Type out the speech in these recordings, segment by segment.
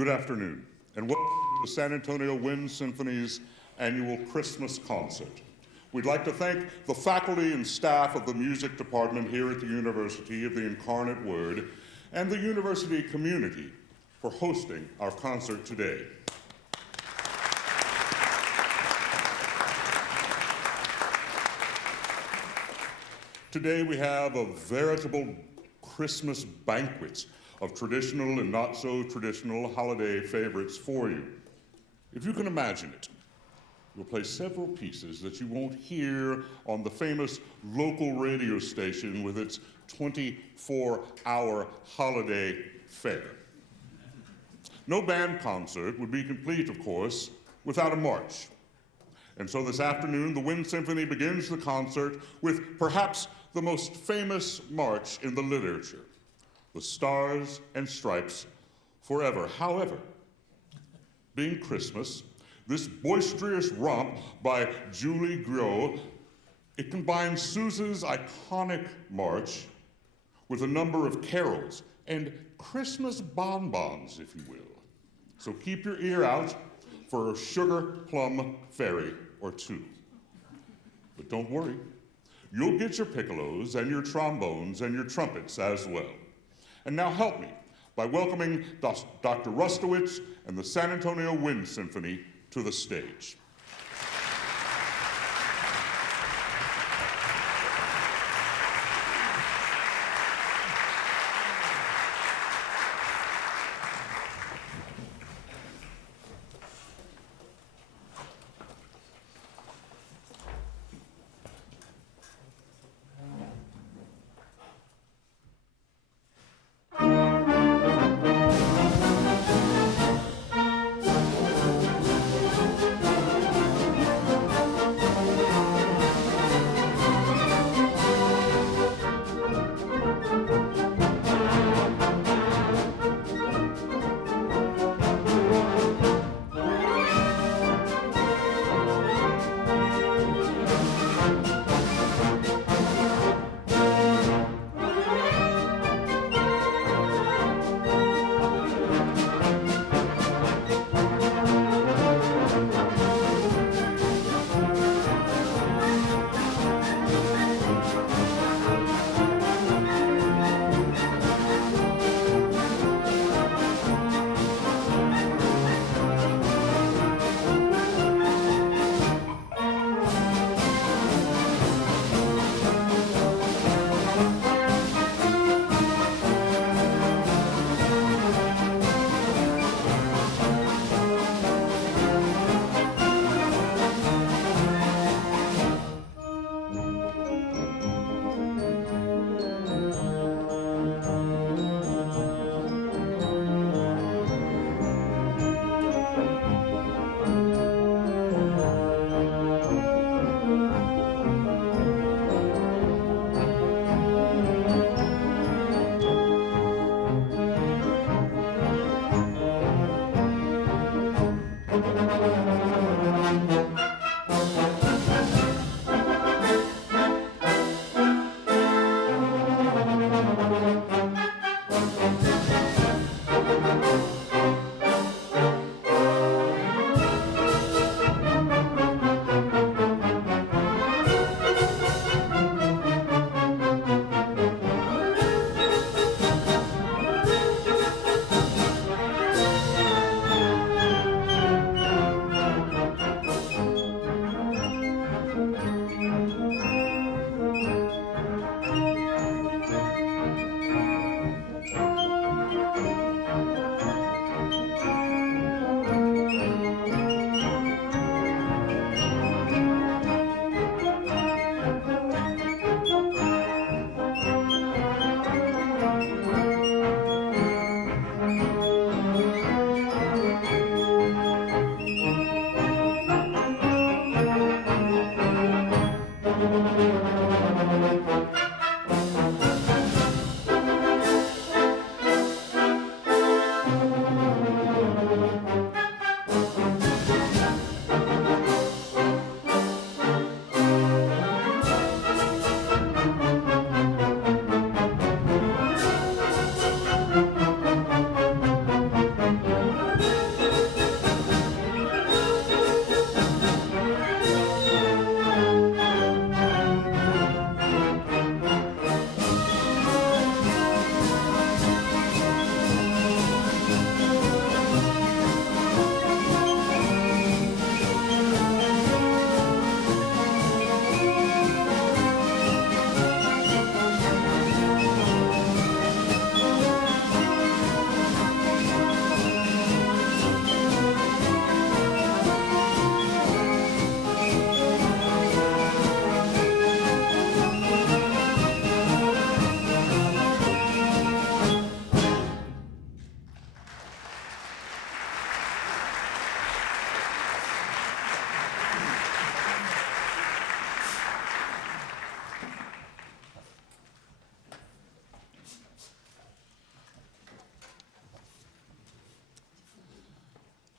Good afternoon, and welcome to the San Antonio Wind Symphony's annual Christmas concert. We'd like to thank the faculty and staff of the music department here at the University of the Incarnate Word and the university community for hosting our concert today. Today we have a veritable Christmas banquet of traditional and not so traditional holiday favorites for you. If you can imagine it, we'll play several pieces that you won't hear on the famous local radio station with its 24-hour holiday fare. No band concert would be complete, of course, without a march. And so this afternoon, the Wind Symphony begins the concert with perhaps the most famous march in the literature, the Stars and Stripes Forever. However, being Christmas, this boisterous romp by Julie Griot, it combines Sousa's iconic march with a number of carols and Christmas bonbons, if you will. So keep your ear out for a Sugar Plum Fairy or two. But don't worry, you'll get your piccolos and your trombones and your trumpets as well. And now help me by welcoming Dr. Rustowitz and the San Antonio Wind Symphony to the stage.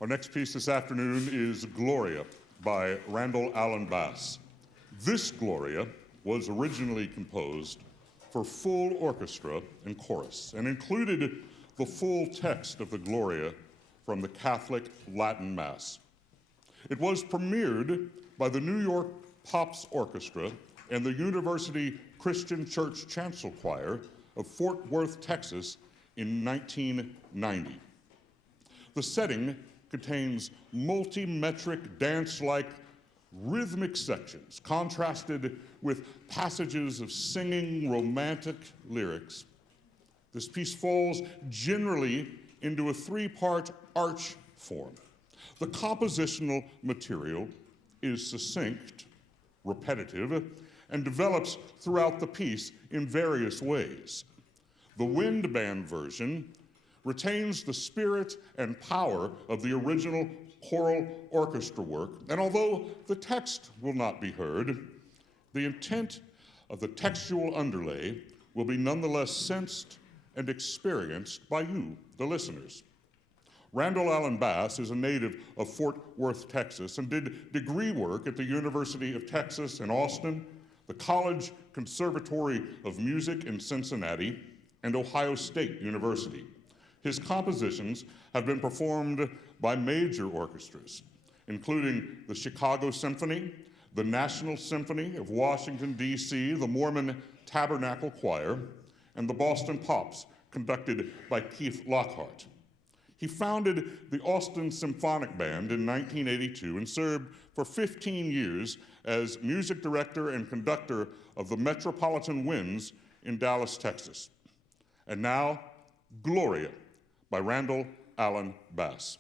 Our next piece this afternoon is Gloria by Randall Allen Bass. This Gloria was originally composed for full orchestra and chorus and included the full text of the Gloria from the Catholic Latin Mass. It was premiered by the New York Pops Orchestra and the University Christian Church Chancel Choir of Fort Worth, Texas in 1990. The setting contains multi-metric dance-like rhythmic sections contrasted with passages of singing romantic lyrics. This piece falls generally into a three-part arch form. The compositional material is succinct, repetitive, and develops throughout the piece in various ways. The wind band version retains the spirit and power of the original choral orchestra work, and although the text will not be heard, the intent of the textual underlay will be nonetheless sensed and experienced by you, the listeners. Randall Allen Bass is a native of Fort Worth, Texas, and did degree work at the University of Texas in Austin, the College Conservatory of Music in Cincinnati, and Ohio State University. His compositions have been performed by major orchestras, including the Chicago Symphony, the National Symphony of Washington, D.C., the Mormon Tabernacle Choir, and the Boston Pops, conducted by Keith Lockhart. He founded the Austin Symphonic Band in 1982 and served for 15 years as music director and conductor of the Metropolitan Winds in Dallas, Texas. And now, Gloria by Randall Allen Bass.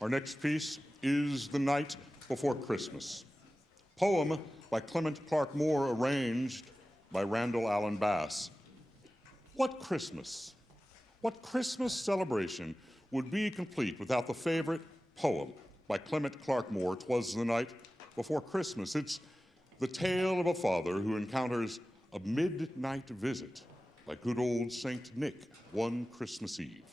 Our next piece is The Night Before Christmas, poem by Clement Clark Moore, arranged by Randall Allen Bass. What Christmas celebration would be complete without the favorite poem by Clement Clark Moore, "'Twas the Night Before Christmas"? It's the tale of a father who encounters a midnight visit by good old Saint Nick one Christmas Eve.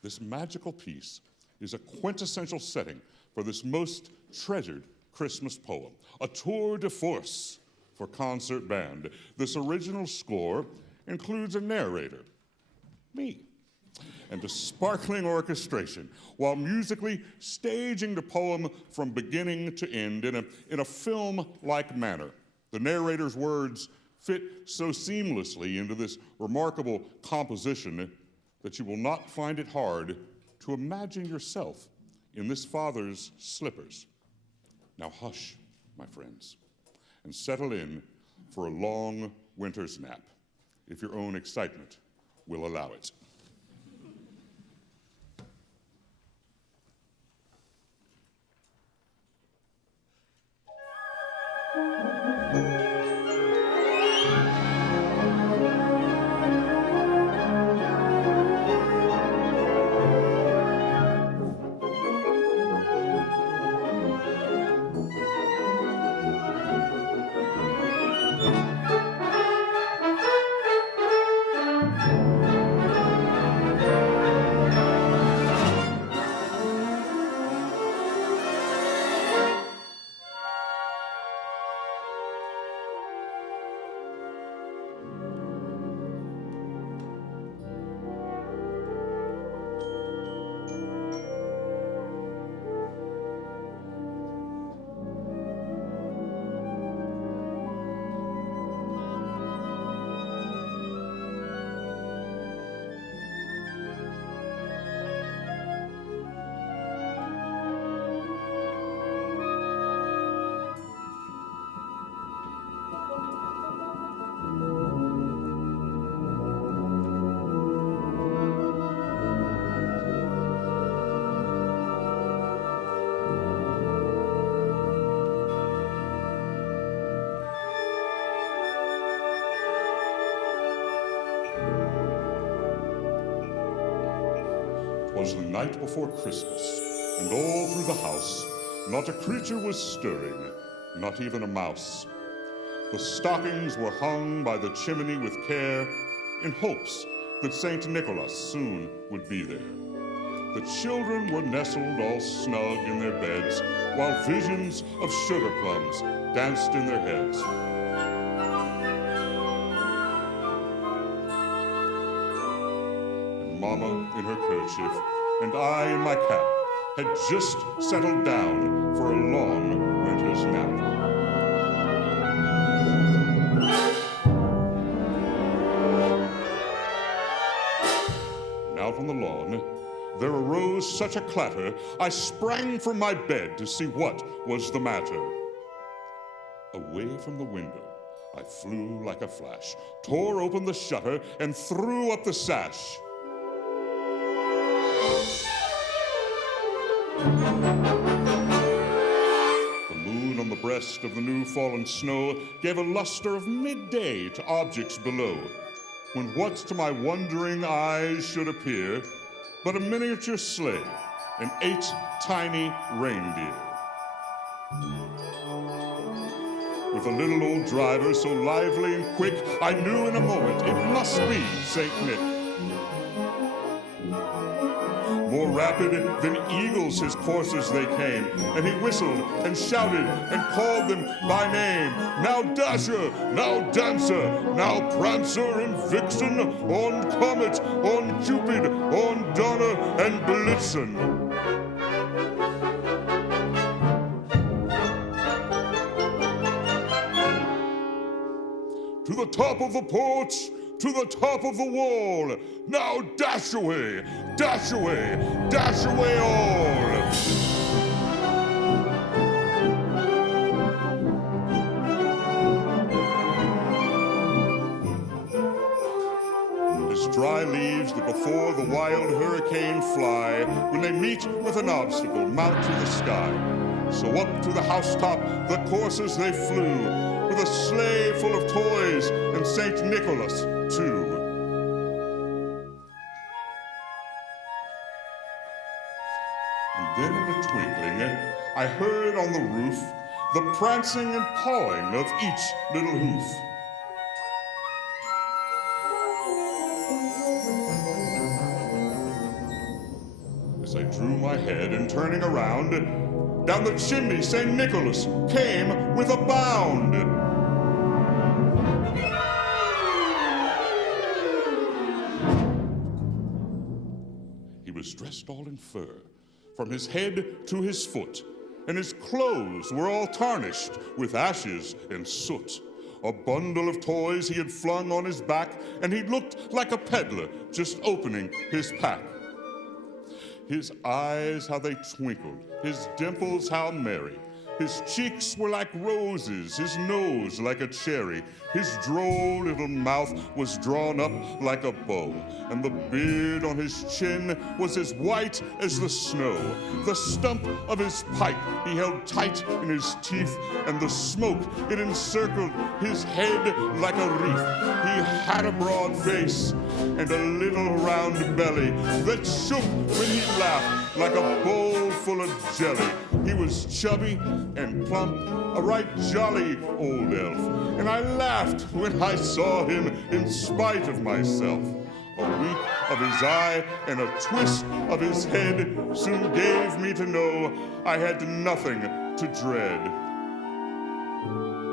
This magical piece is a quintessential setting for this most treasured Christmas poem, a tour de force for concert band. This original score includes a narrator, me, and a sparkling orchestration, while musically staging the poem from beginning to end in a film-like manner. The narrator's words fit so seamlessly into this remarkable composition that you will not find it hard to imagine yourself in this father's slippers. Now hush, my friends, and settle in for a long winter's nap, if your own excitement will allow it. Was the night before Christmas, and all through the house, not a creature was stirring, not even a mouse. The stockings were hung by the chimney with care, in hopes that Saint Nicholas soon would be there. The children were nestled all snug in their beds, while visions of sugar plums danced in their heads. Mama in her kerchief, and I in my cap, had just settled down for a long winter's nap. And out on the lawn, there arose such a clatter, I sprang from my bed to see what was the matter. Away from the window, I flew like a flash, tore open the shutter, and threw up the sash. The moon on the breast of the new fallen snow gave a luster of midday to objects below, when what to my wondering eyes should appear but a miniature sleigh and 8 tiny reindeer. With a little old driver so lively and quick, I knew in a moment it must be Saint Nick. More rapid than eagles his coursers they came, and he whistled and shouted and called them by name. Now Dasher, now Dancer, now Prancer and Vixen, on Comet, on Cupid, on Donner and Blitzen. To the top of the porch, to the top of the wall. Now dash away, dash away, dash away all. As dry leaves that before the wild hurricane fly, when they meet with an obstacle, mount to the sky. So up to the housetop the coursers they flew, with a sleigh full of toys and St. Nicholas, too. And then in a twinkling, I heard on the roof the prancing and pawing of each little hoof. As I drew my head and turning around, down the chimney St. Nicholas came with a bound. He was dressed all in fur, from his head to his foot, and his clothes were all tarnished with ashes and soot. A bundle of toys he had flung on his back, and he looked like a peddler just opening his pack. His eyes, how they twinkled, his dimples, how merry. His cheeks were like roses, his nose like a cherry. His droll little mouth was drawn up like a bow, and the beard on his chin was as white as the snow. The stump of his pipe he held tight in his teeth, and the smoke, it encircled his head like a wreath. He had a broad face and a little round belly that shook when he laughed like a bowl full of jelly. He was chubby and plump, a right jolly old elf, and I laughed when I saw him in spite of myself. A wink of his eye and a twist of his head soon gave me to know I had nothing to dread.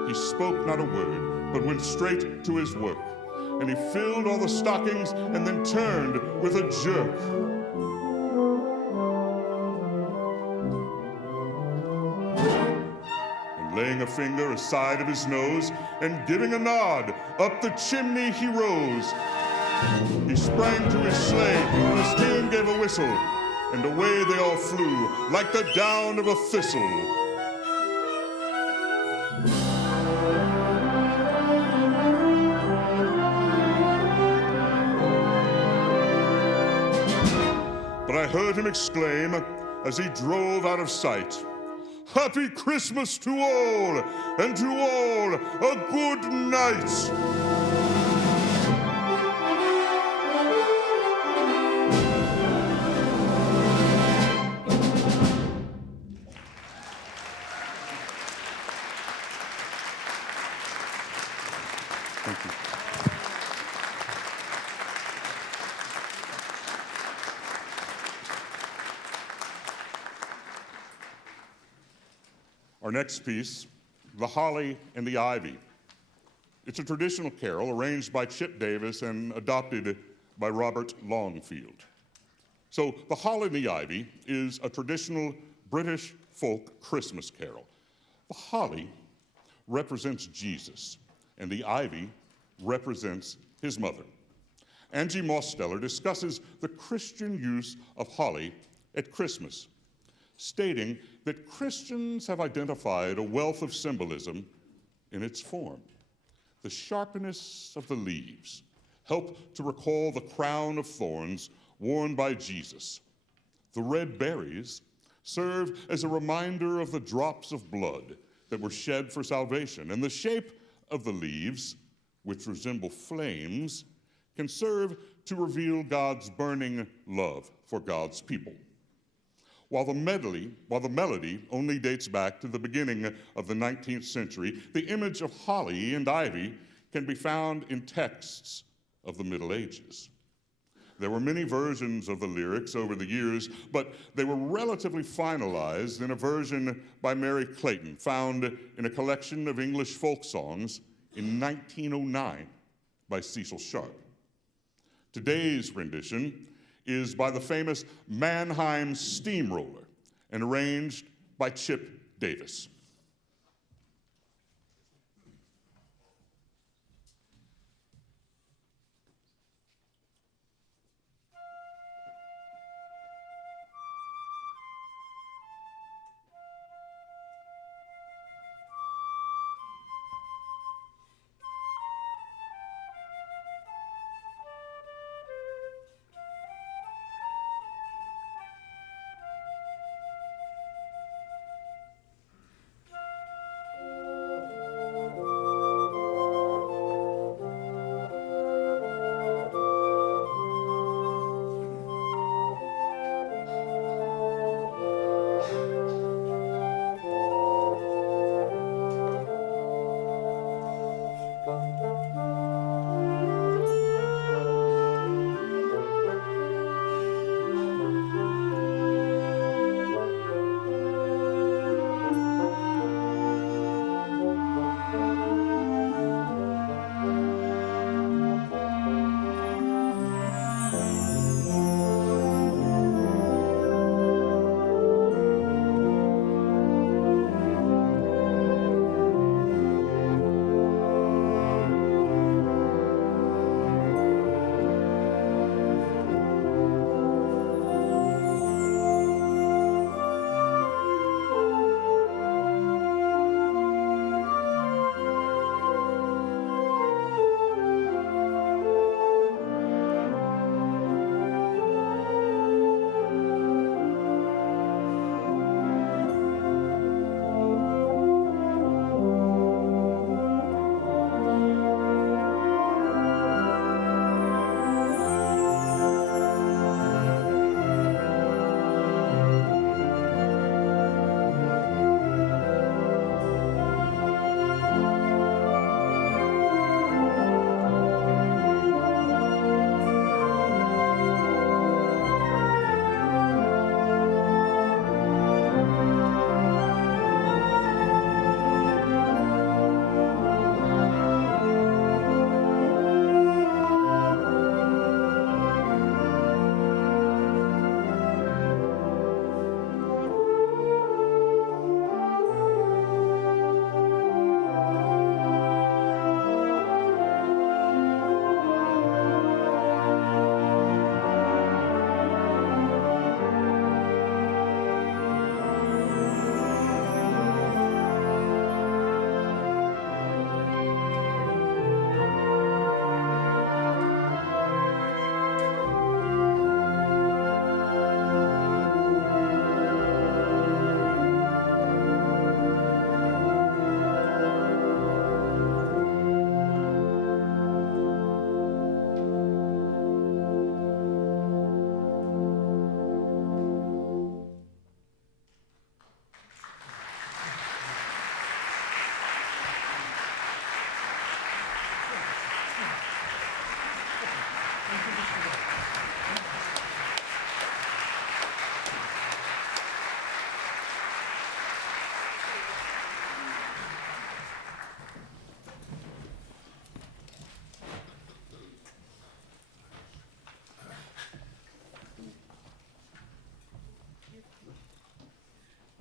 He spoke not a word, but went straight to his work, and he filled all the stockings and then turned with a jerk. Laying a finger aside of his nose and giving a nod, up the chimney he rose. He sprang to his sleigh, and his team gave a whistle, and away they all flew like the down of a thistle. But I heard him exclaim as he drove out of sight, "Happy Christmas to all, and to all a good night." Thank you. Our next piece, The Holly and the Ivy. It's a traditional carol arranged by Chip Davis and adopted by Robert Longfield. So The Holly and the Ivy is a traditional British folk Christmas carol. The holly represents Jesus, and the ivy represents his mother. Angie Mosteller discusses the Christian use of holly at Christmas, stating that Christians have identified a wealth of symbolism in its form. The sharpness of the leaves help to recall the crown of thorns worn by Jesus. The red berries serve as a reminder of the drops of blood that were shed for salvation, and the shape of the leaves, which resemble flames, can serve to reveal God's burning love for God's people. While the melody only dates back to the beginning of the 19th century, the image of holly and ivy can be found in texts of the Middle Ages. There were many versions of the lyrics over the years, but they were relatively finalized in a version by Mary Clayton, found in a collection of English folk songs in 1909 by Cecil Sharp. Today's rendition is by the famous Mannheim Steamroller and arranged by Chip Davis.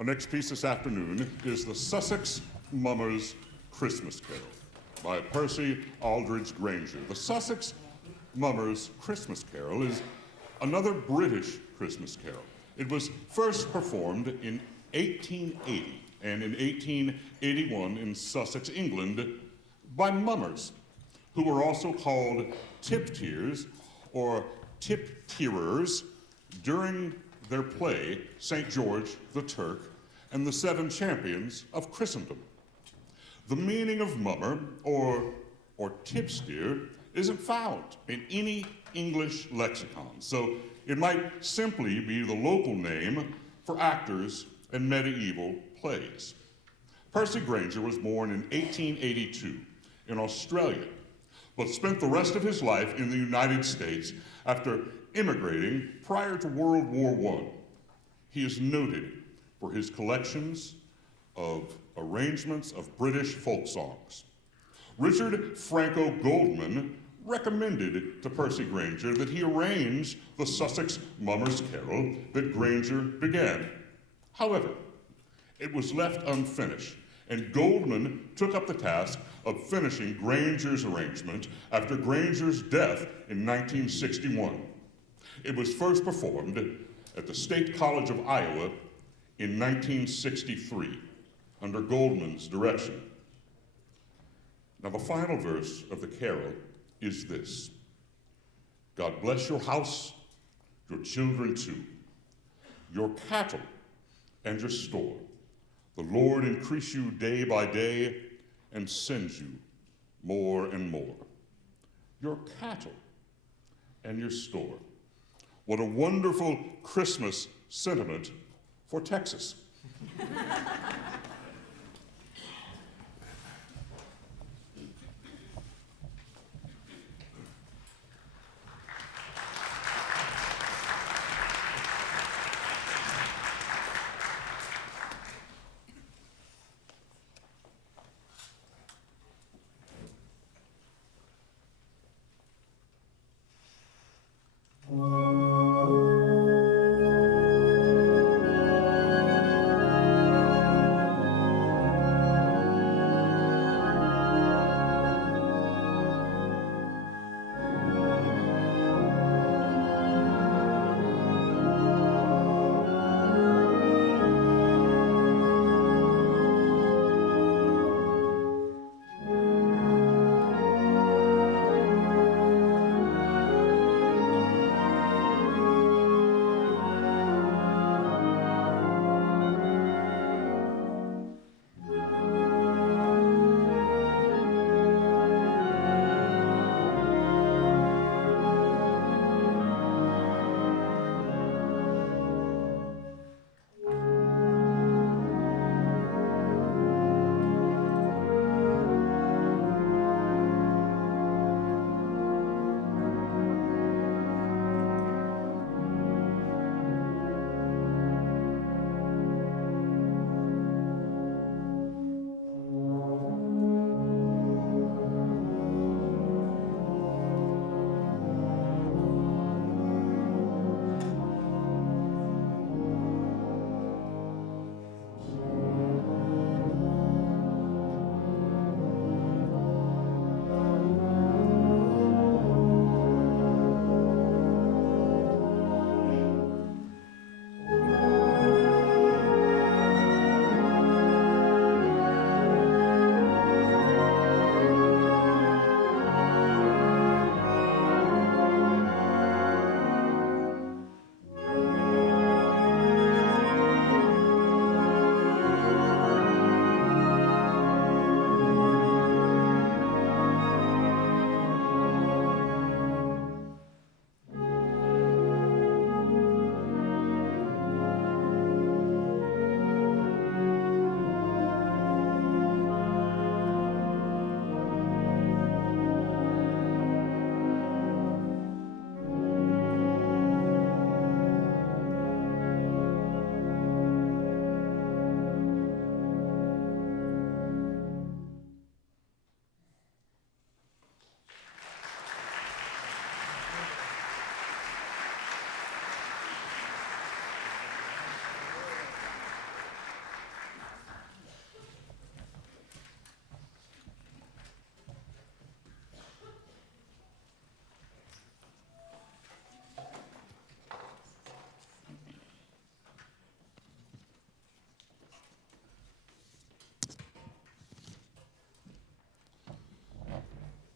Our next piece this afternoon is the Sussex Mummers Christmas Carol by Percy Aldridge Granger. The Sussex Mummers Christmas Carol is another British Christmas carol. It was first performed in 1880 and in 1881 in Sussex, England, by mummers, who were also called tip-tears or tip-tearers during their play, St. George the Turk and the Seven Champions of Christendom. The meaning of mummer or tipsteer isn't found in any English lexicon, so it might simply be the local name for actors in medieval plays. Percy Granger was born in 1882 in Australia, but spent the rest of his life in the United States after immigrating prior to World War I. He is noted for his collections of arrangements of British folk songs. Richard Franco Goldman recommended to Percy Granger that he arrange the Sussex Mummers Carol that Granger began. However, it was left unfinished, and Goldman took up the task of finishing Granger's arrangement after Granger's death in 1961. It was first performed at the State College of Iowa in 1963 under Goldman's direction. Now, the final verse of the carol is this: God bless your house, your children too, your cattle and your store. The Lord increase you day by day and send you more and more. Your cattle and your store. What a wonderful Christmas sentiment for Texas.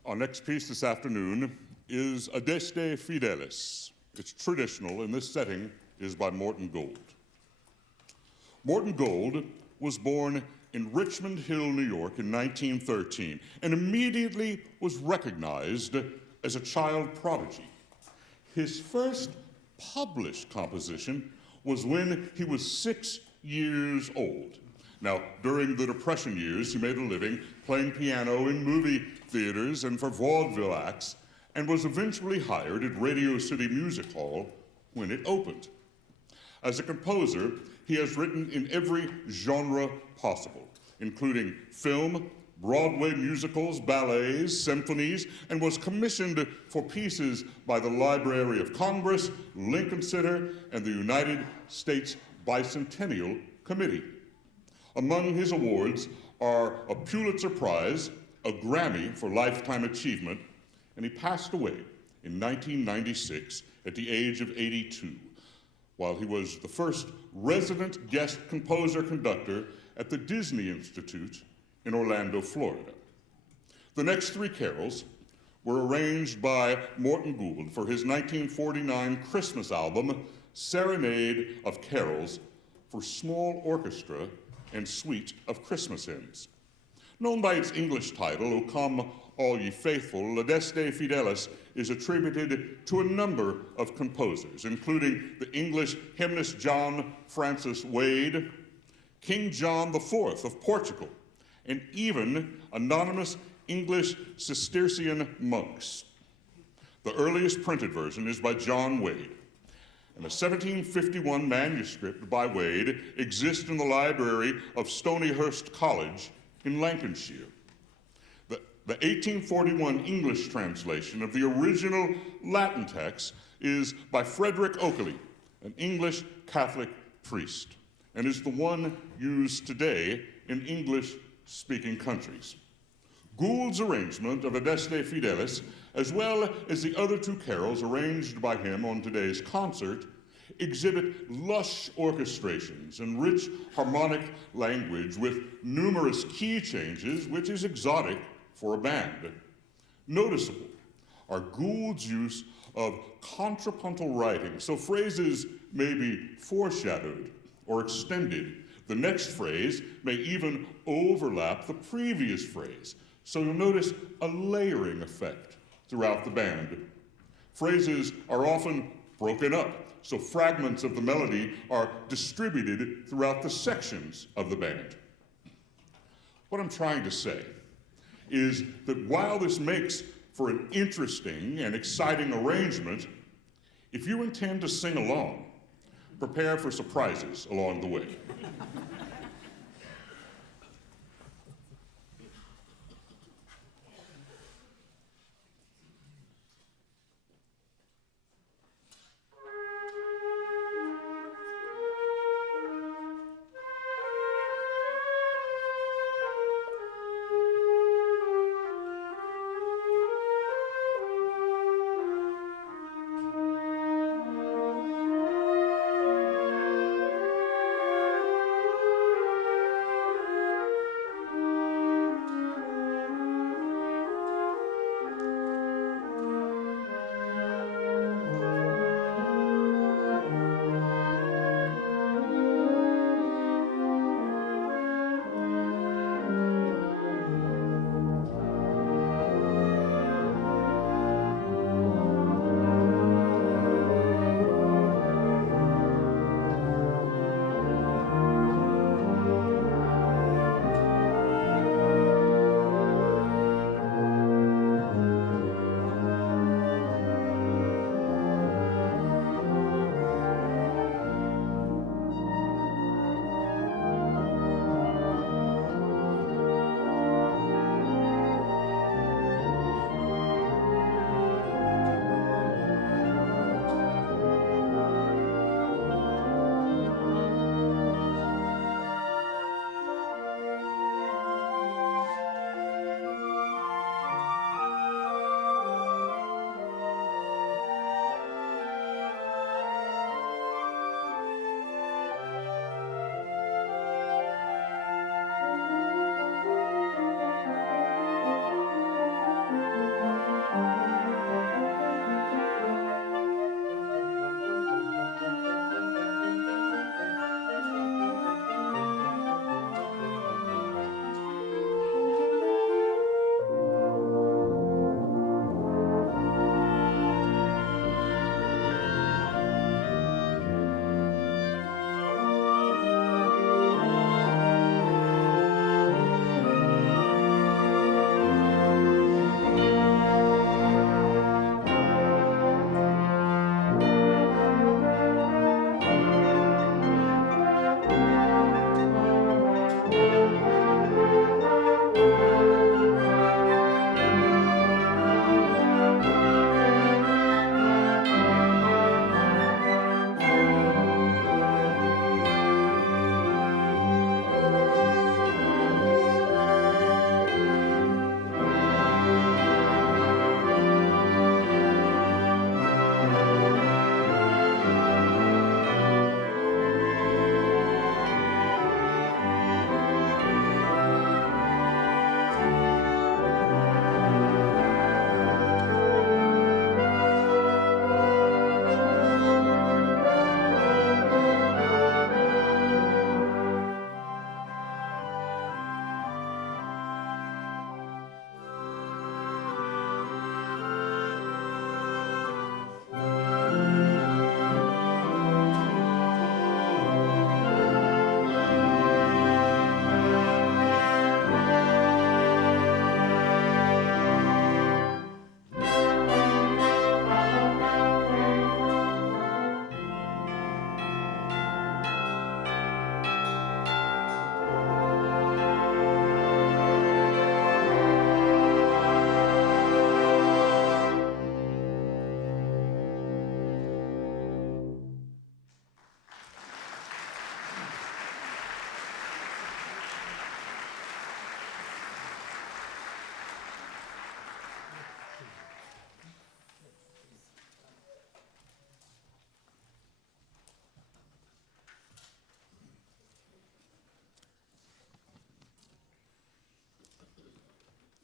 Our next piece this afternoon is Adeste Fidelis. It's traditional, and this setting is by Morton Gold. Morton Gold was born in Richmond Hill, New York in 1913, and immediately was recognized as a child prodigy. His first published composition was when he was 6 years old. Now, during the Depression years, he made a living playing piano in movie theaters and for vaudeville acts, and was eventually hired at Radio City Music Hall when it opened. As a composer, he has written in every genre possible, including film, Broadway musicals, ballets, symphonies, and was commissioned for pieces by the Library of Congress, Lincoln Center, and the United States Bicentennial Committee. Among his awards are a Pulitzer Prize, a Grammy for Lifetime Achievement, and he passed away in 1996 at the age of 82, while he was the first resident guest composer-conductor at the Disney Institute in Orlando, Florida. The next three carols were arranged by Morton Gould for his 1949 Christmas album, Serenade of Carols for Small Orchestra and Suite of Christmas Hymns. Known by its English title, O Come All Ye Faithful, Adeste Fidelis is attributed to a number of composers, including the English hymnist John Francis Wade, King John IV of Portugal, and even anonymous English Cistercian monks. The earliest printed version is by John Wade, and a 1751 manuscript by Wade exists in the library of Stonyhurst College in Lancashire. The 1841 English translation of the original Latin text is by Frederick Oakley, an English Catholic priest, and is the one used today in English-speaking countries. Gould's arrangement of Adeste Fidelis, as well as the other two carols arranged by him on today's concert, exhibit lush orchestrations and rich harmonic language with numerous key changes, which is exotic for a band. Noticeable are Gould's use of contrapuntal writing, so phrases may be foreshadowed or extended. The next phrase may even overlap the previous phrase, so you'll notice a layering effect throughout the band. Phrases are often broken up, so fragments of the melody are distributed throughout the sections of the band. What I'm trying to say is that while this makes for an interesting and exciting arrangement, if you intend to sing along, prepare for surprises along the way.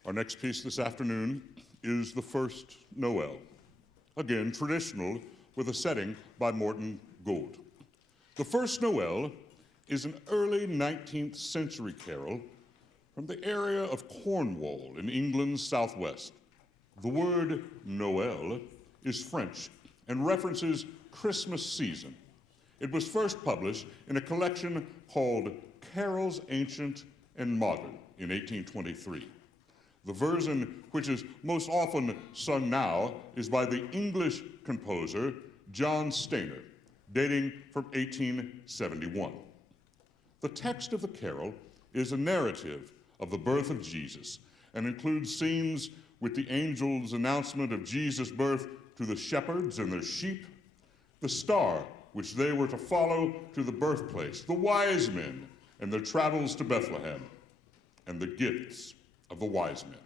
Our next piece this afternoon is The First Noel, again traditional with a setting by Morton Gould. The First Noel is an early 19th century carol from the area of Cornwall in England's southwest. The word Noel is French and references Christmas season. It was first published in a collection called Carols Ancient and Modern in 1823. The version which is most often sung now is by the English composer John Stainer, dating from 1871. The text of the carol is a narrative of the birth of Jesus and includes scenes with the angel's announcement of Jesus' birth to the shepherds and their sheep, the star which they were to follow to the birthplace, the wise men and their travels to Bethlehem, and the gifts of the wise men.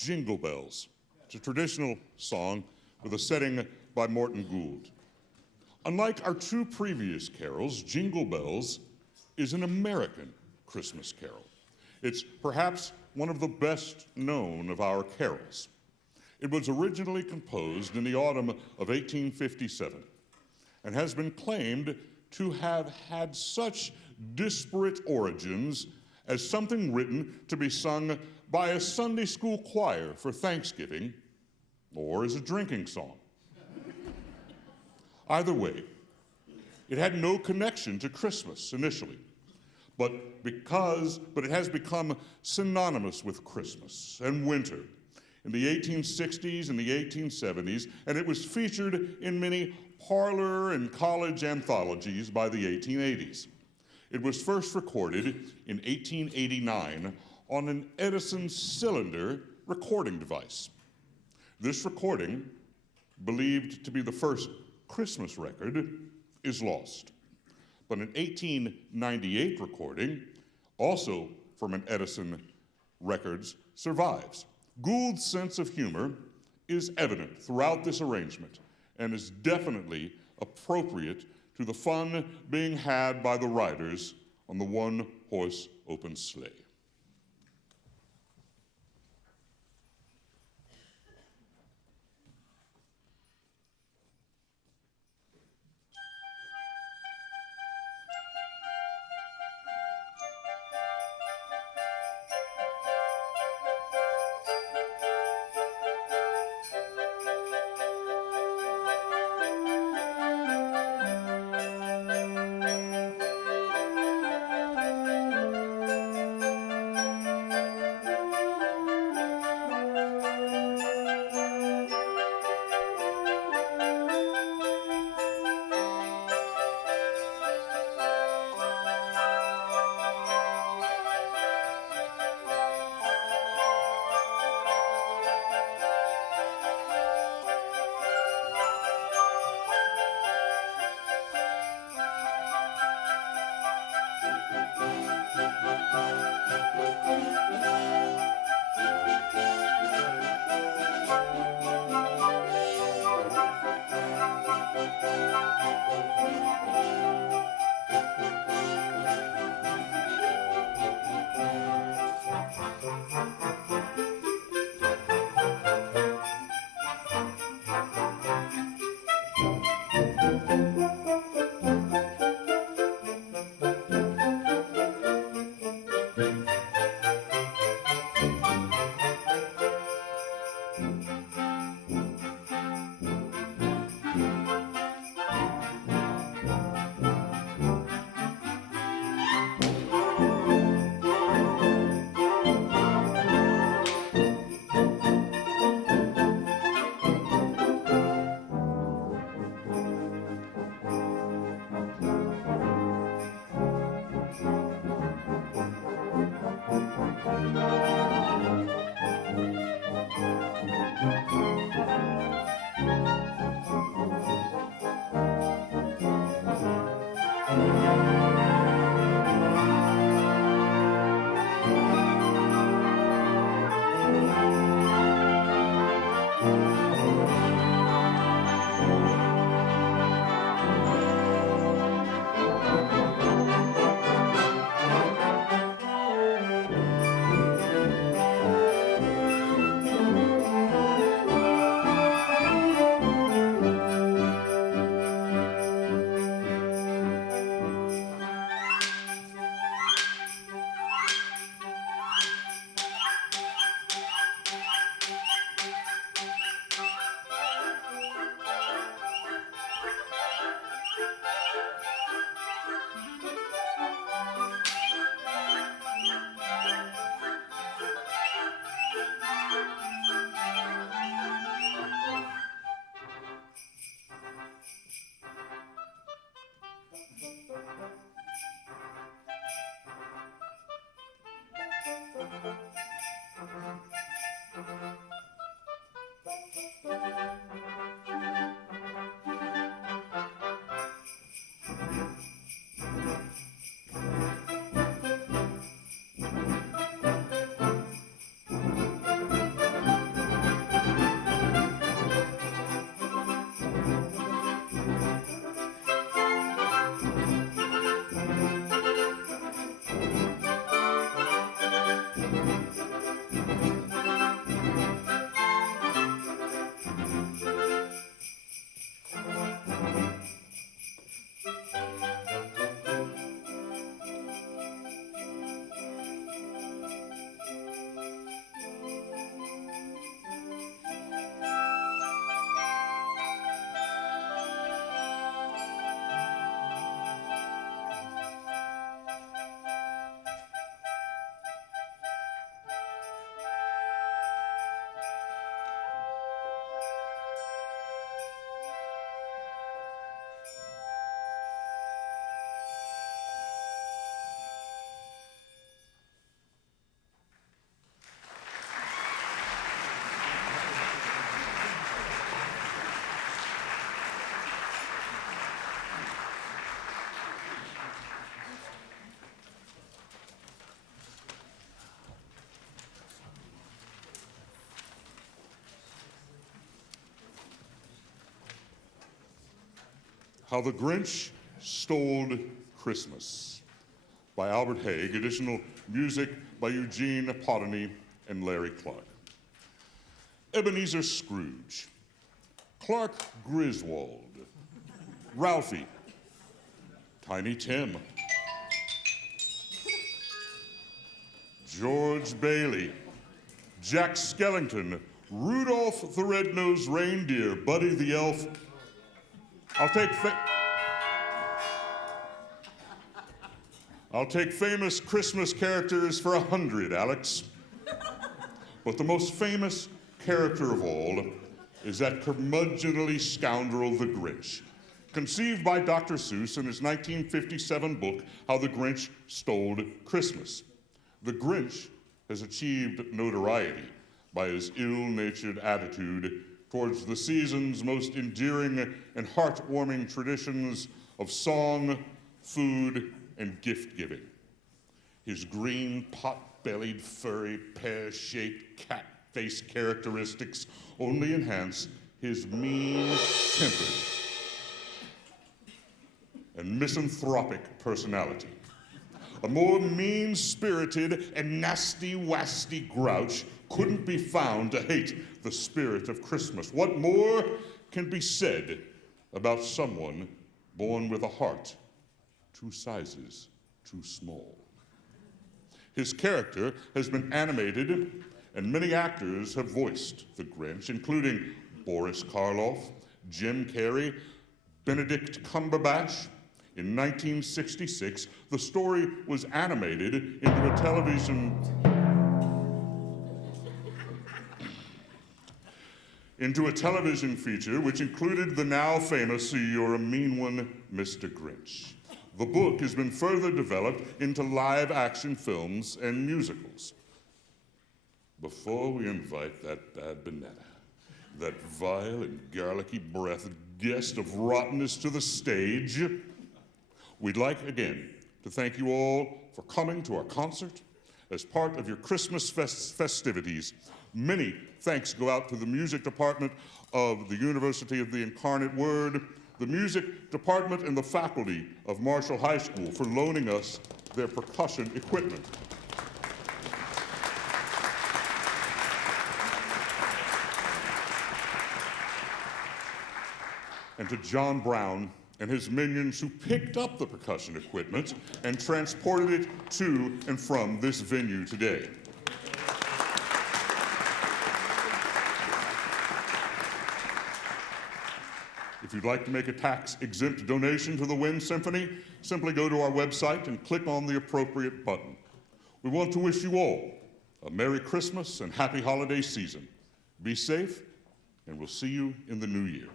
Jingle Bells. It's a traditional song with a setting by Morton Gould. Unlike our two previous carols, Jingle Bells is an American Christmas carol. It's perhaps one of the best known of our carols. It was originally composed in the autumn of 1857 and has been claimed to have had such disparate origins as something written to be sung by a Sunday school choir for Thanksgiving or as a drinking song. Either way, it had no connection to Christmas initially, but it has become synonymous with Christmas and winter in the 1860s and the 1870s, and it was featured in many parlor and college anthologies by the 1880s. It was first recorded in 1889 on an Edison cylinder recording device. This recording, believed to be the first Christmas record, is lost. But an 1898 recording, also from an Edison Records, survives. Gould's sense of humor is evident throughout this arrangement and is definitely appropriate to the fun being had by the riders on the one-horse open sleigh. How the Grinch Stole Christmas by Albert Haig. Additional music by Eugene Podany and Larry Clark. Ebenezer Scrooge, Clark Griswold, Ralphie, Tiny Tim, George Bailey, Jack Skellington, Rudolph the Red-Nosed Reindeer, Buddy the Elf. I'll take famous Christmas characters for 100, Alex. But the most famous character of all is that curmudgeonly scoundrel, the Grinch, conceived by Dr. Seuss in his 1957 book, How the Grinch Stole Christmas. The Grinch has achieved notoriety by his ill-natured attitude towards the season's most endearing and heartwarming traditions of song, food, and gift-giving. His green, pot-bellied, furry, pear-shaped, cat-faced characteristics only enhance his mean-tempered and misanthropic personality. A more mean-spirited and nasty-wasty grouch couldn't be found to hate the spirit of Christmas. What more can be said about someone born with a heart 2 sizes too small? His character has been animated, and many actors have voiced the Grinch, including Boris Karloff, Jim Carrey, Benedict Cumberbatch. In 1966, the story was animated into a television feature which included the now famous "You're a Mean One, Mr. Grinch." The book has been further developed into live-action films and musicals. Before we invite that bad banana, that vile and garlicky-breathed guest of rottenness to the stage, we'd like again to thank you all for coming to our concert as part of your Christmas festivities. Many thanks go out to the music department of the University of the Incarnate Word, the music department and the faculty of Marshall High School for loaning us their percussion equipment. And to John Brown and his minions who picked up the percussion equipment and transported it to and from this venue today. If you'd like to make a tax-exempt donation to the Wind Symphony, simply go to our website and click on the appropriate button. We want to wish you all a Merry Christmas and Happy Holiday Season. Be safe, and we'll see you in the new year.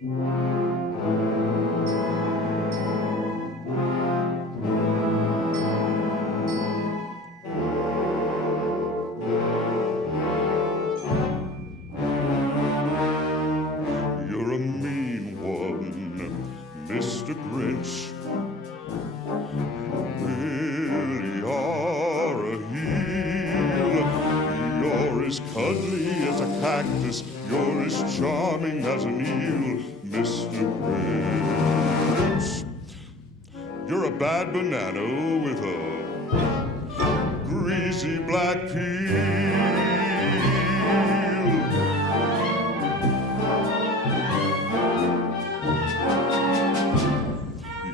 You're a mean one, Mr. Grinch. Really are a heel. You're as cuddly as a cactus. You're as charming as an eel, Mr. Grinch. You're a bad banana with a greasy black peel.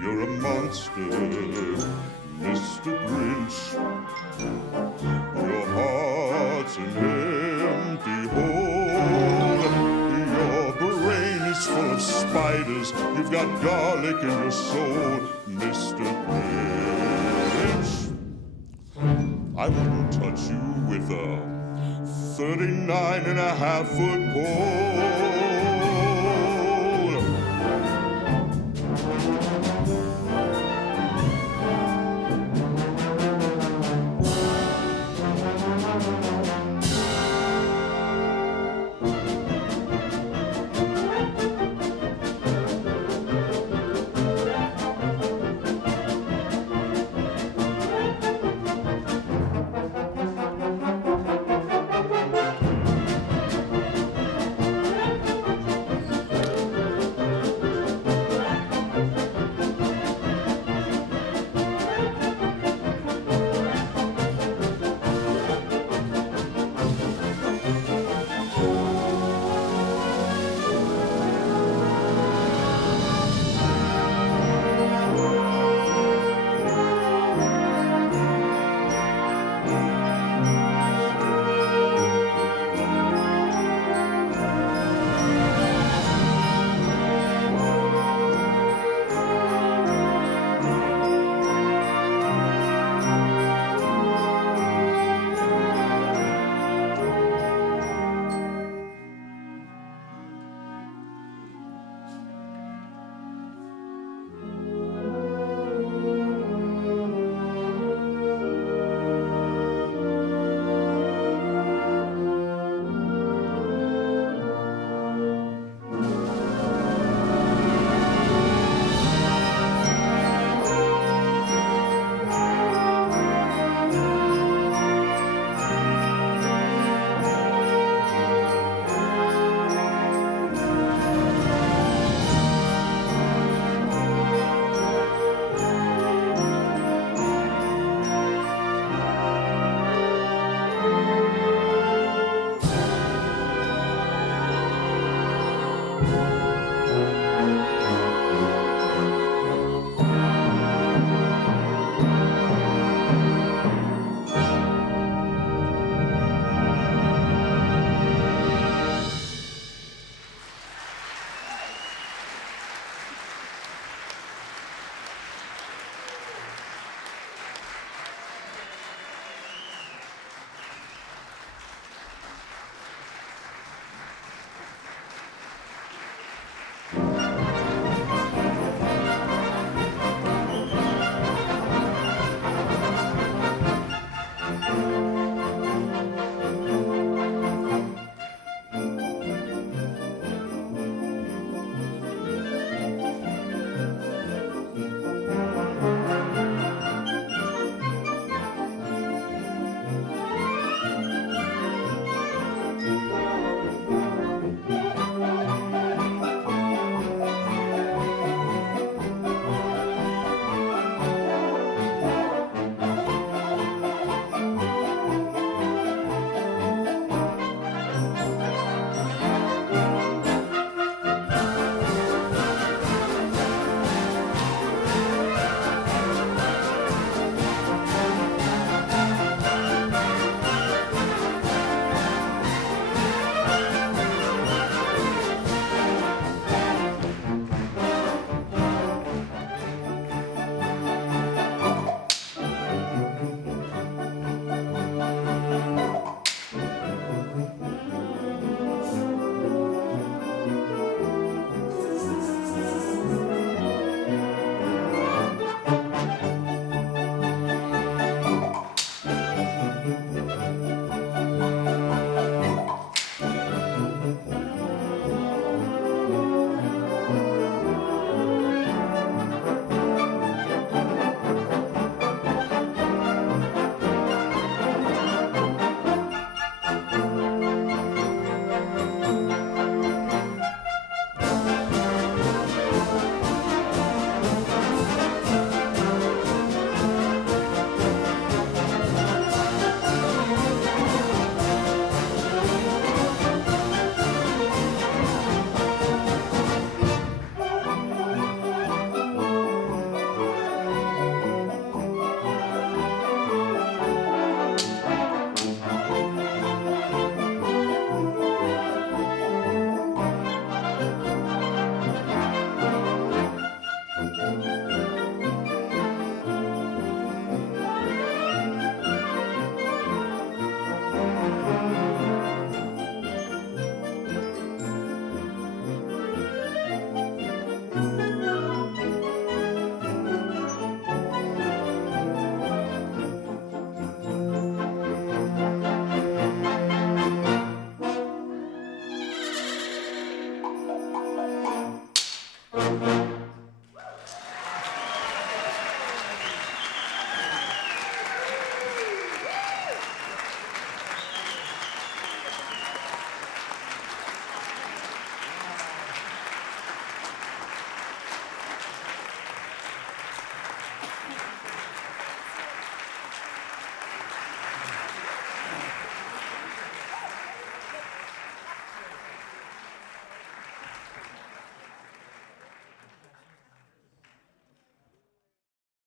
You're a monster, Mr. Grinch. Your heart's an empty hole. Your brain is full of spiders. You've got garlic in your soul, Mr. Grinch. I wouldn't touch you with a 39.5-foot pole.